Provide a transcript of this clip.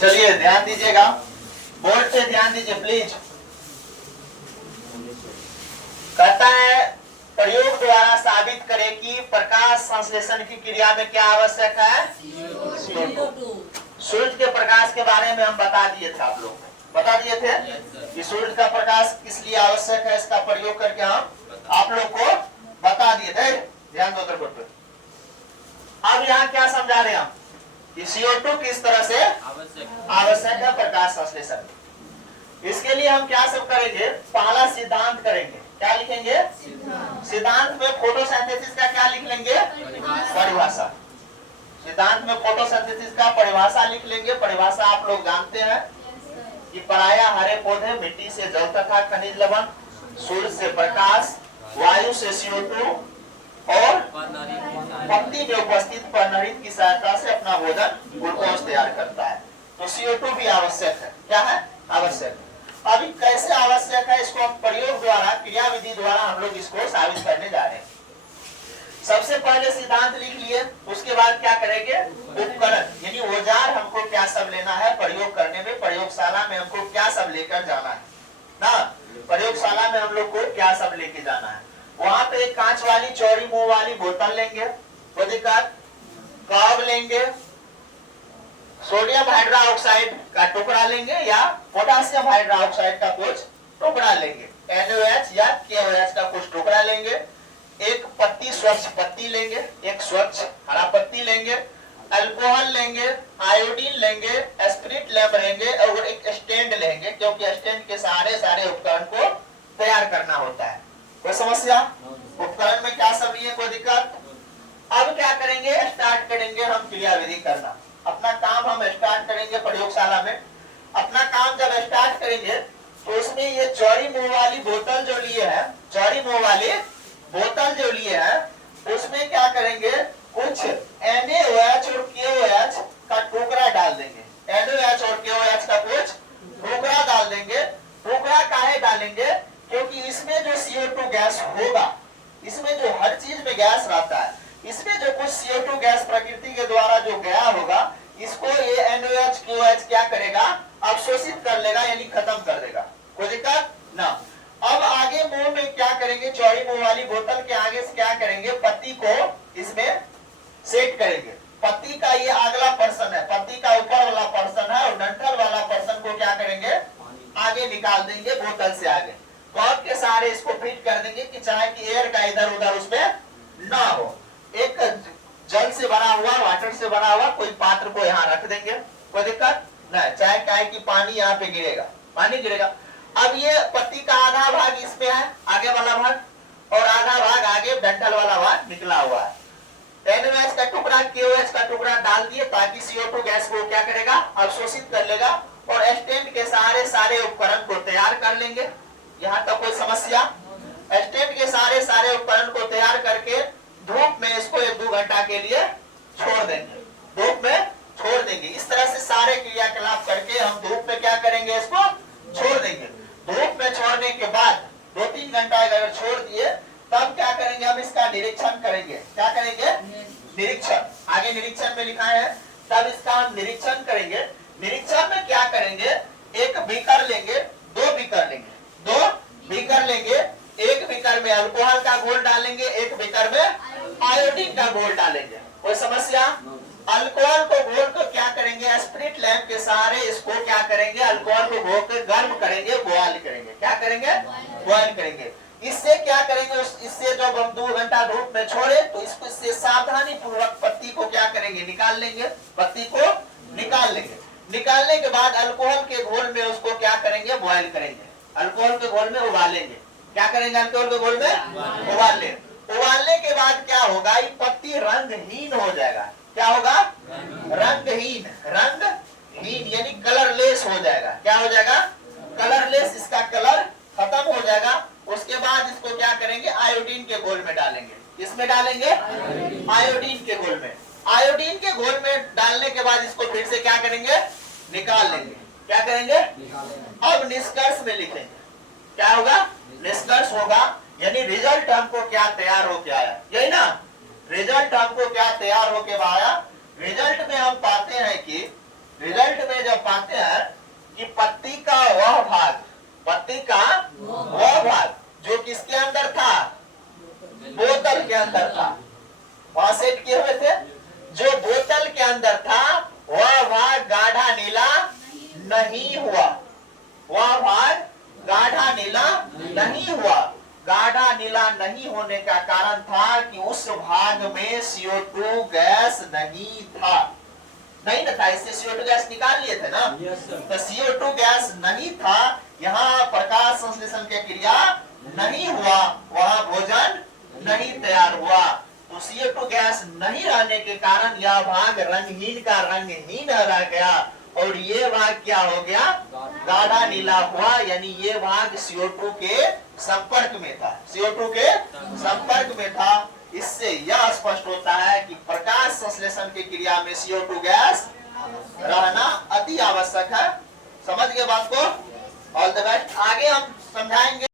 चलिए ध्यान दीजिएगा, बोर्ड पे ध्यान दीजिए प्लीज। कहता है प्रयोग द्वारा साबित करें कि प्रकाश संश्लेषण की क्रिया में क्या आवश्यक है? CO2। सूर्य के प्रकाश के बारे में हम बता दिए थे, आप लोग बता दिए थे कि सूर्य का प्रकाश किस लिए आवश्यक है, इसका प्रयोग करके हम आप लोग को बता दिए थे। ध्यान दो बोर्ड पे। अब यहाँ क्या समझा रहे हैं हम कि CO2 किस तरह से आवश्यक है प्रकाश संश्लेषण। इसके लिए हम क्या सब करेंगे, पहला सिद्धांत करेंगे। क्या लिखेंगे? सिद्धांत में फोटोसिंथेसिस का क्या लिख लेंगे? परिभाषा। सिद्धांत में फोटोसिंथेसिस का परिभाषा लिख लेंगे। परिभाषा आप लोग जानते हैं कि पराया हरे पौधे, मिट्टी से जल तथा खनिज लवण, सूर्य से प्रकाश, वायु से CO2 और पत्ती में उपस्थित पर्णहरित की सहायता से अपना भोजन ग्लूकोज तैयार करता है। तो CO2 भी आवश्यक है। क्या है? आवश्यक। अभी कैसे आवश्यक है, इसको प्रयोग द्वारा, क्रिया विधि द्वारा हम लोग इसको साबित करने जा रहे हैं। सबसे पहले सिद्धांत लिख लिए, उसके बाद क्या करेंगे? उपकरण यानी औजार हमको क्या सब लेना है प्रयोग करने में, प्रयोगशाला में हमको क्या सब लेकर जाना है ना, प्रयोगशाला में हम लोग को क्या सब लेके जाना है। वहां पे एक कांच वाली चौड़ी मुंह वाली बोतल लेंगे, कप लेंगे, सोडियम हाइड्रोक्साइड का टुकड़ा लेंगे या पोटासियम हाइड्रोक्साइड का कुछ टुकड़ा लेंगे, NaOH या KOH का कुछ टुकड़ा लेंगे, एक पत्ती स्वच्छ पत्ती लेंगे, एक स्वच्छ हरा पत्ती लेंगे, अल्कोहल लेंगे, आयोडीन लेंगे, स्पिरिट लैंप लेंगे और एक स्टैंड लेंगे, क्योंकि स्टैंड के सहारे सारे उपकरण को तैयार करना होता है। कोई समस्या? उपकरण में क्या सब है, कोई दिक्कत? अब क्या करेंगे? स्टार्ट करेंगे हम क्रिया विधि करना। अपना काम हम स्टार्ट करेंगे प्रयोगशाला में। अपना काम जब स्टार्ट करेंगे तो उसमें ये चौड़ी मुंह वाली बोतल जो लिए है, चौड़ी मुंह वाली बोतल जो लिए है, उसमें क्या करेंगे? कुछ NaOH और KOH का टुकड़ा डाल देंगे। NaOH और KOH का कुछ टुकड़ा डाल देंगे। टुकड़ा काहे डालेंगे? क्योंकि इसमें जो CO2 गैस होगा, इसमें जो हर चीज में गैस रहता है, इसमें जो कुछ CO2 गैस प्रकृति के द्वारा जो गया होगा, इसको ये NaOH KOH क्या करेगा? अवशोषित कर लेगा, यानी खत्म कर देगा। कोई दिक्कत ना। अब आगे मुंह में क्या करेंगे? चौड़ी मुंह वाली बोतल के आगे से क्या करेंगे? पत्ती को इसमें सेट करेंगे। पत्ती का ये अगला पर्सन है, पत्ती का ऊपर वाला पर्सन है और डंठल वाला पर्सन को क्या करेंगे? आगे निकाल देंगे बोतल से आगे। कॉर्क के सहारे इसको फिट कर देंगे कि चाहे कि एयर का इधर उधर उसमें ना हो। एक जल से बना हुआ, वाटर से बना हुआ कोई पात्र को यहाँ रख देंगे, कोई दिक्कत नहीं। चाहे क्या कि पानी यहाँ पे गिरेगा, पानी गिरेगा। अब ये पत्ती का आधा भाग इसमें है, आगे वाला भाग, और आधा भाग आगे डंठल वाला भाग निकला हुआ है। NaOH का टुकड़ा, KOH का टुकड़ा डाल दिए ताकि CO2 गैस को क्या करेगा? अवशोषित कर लेगा और स्टैंड के सहारे सारे उपकरण को तैयार कर लेंगे। यहाँ तक कोई समस्या? स्टैंड के सारे उपकरण को तैयार करके धूप में इसको 1-2 घंटा के लिए छोड़ देंगे, धूप में छोड़ देंगे। इस तरह से सारे क्रियाकलाप करके हम धूप में क्या करेंगे? इसको छोड़ देंगे। धूप में छोड़ने के बाद 2-3 घंटा अगर छोड़ दिए, तब क्या करेंगे? हम इसका निरीक्षण करेंगे। क्या करेंगे? निरीक्षण। आगे निरीक्षण में लिखा है, तब इसका हम निरीक्षण करेंगे। निरीक्षण में क्या करेंगे? एक बीकर लेंगे, 2 बीकर लेंगे, 2 बीकर लेंगे। एक बीकर में अल्कोहल का घोल डालेंगे, एक बीकर में आयोडीन का घोल डालेंगे। कोई समस्या? अल्कोहल को घोल को क्या करेंगे? स्पिरिट लैंप के सहारे इसको क्या करेंगे? अल्कोहल को घोल कर गर्म करेंगे, बॉयल करेंगे। क्या करेंगे? बॉयल करेंगे। इससे क्या करेंगे? इससे जब हम 2 घंटा धूप में छोड़े तो इसको इससे सावधानी पूर्वक पत्ती को क्या करेंगे? निकाल लेंगे, पत्ती को निकाल लेंगे। निकालने के बाद अल्कोहल के घोल में उसको क्या करेंगे? बॉयल करेंगे। अल्कोहल के घोल में उबालेंगे। क्या करेंगे? अल्कोहल के घोल में उबाल लें। उबालने के बाद क्या होगा? ये पत्ती रंगहीन हो जाएगा। क्या होगा? रंगहीन। रंगहीन यानी कलरलेस हो जाएगा। क्या हो जाएगा? कलरलेस। इसका कलर खत्म हो जाएगा। उसके बाद इसको क्या करेंगे? आयोडीन के घोल में डालेंगे। इसमें डालेंगे आयोडीन के घोल में। आयोडीन के घोल में डालने के बाद इसको फिर से क्या करेंगे? निकाल लेंगे। क्या करेंगे? अब निष्कर्ष में लिखेंगे। क्या होगा? निष्कर्ष होगा, यानी रिजल्ट हमको क्या तैयार होके आया, यही ना? रिजल्ट हमको क्या तैयार होके आया? रिजल्ट में हम पाते हैं कि रिजल्ट में जब पाते हैं कि पत्ती का वह भाग, पत्ती का वह भाग जो किसके अंदर था, बोतल के अंदर था, वहां सेट किए हुए थे, जो बोतल के अंदर था वह भाग गाढ़ा नीला नहीं हुआ, वह भाग गाढ़ा नीला नहीं हुआ। गाढ़ा नीला नहीं होने का कारण था कि उस भाग में CO2 गैस नहीं था, नहीं ना था, इससे CO2 गैस निकाल लिए थे ना। तो CO2 गैस नहीं था, यहाँ प्रकाश संश्लेषण की क्रिया नहीं हुआ, वहां भोजन नहीं तैयार हुआ। तो CO2 गैस नहीं रहने के कारण यह भाग रंगहीन का रंगहीन रह गया और ये भाग क्या हो गया, गाढ़ा नीला हुआ, यानी ये भाग CO2 के संपर्क में था, CO2 के संपर्क में था। इससे यह स्पष्ट होता है कि प्रकाश संश्लेषण की क्रिया में CO2 गैस रहना अति आवश्यक है। समझ गए बात को? All the best. आगे हम समझाएंगे।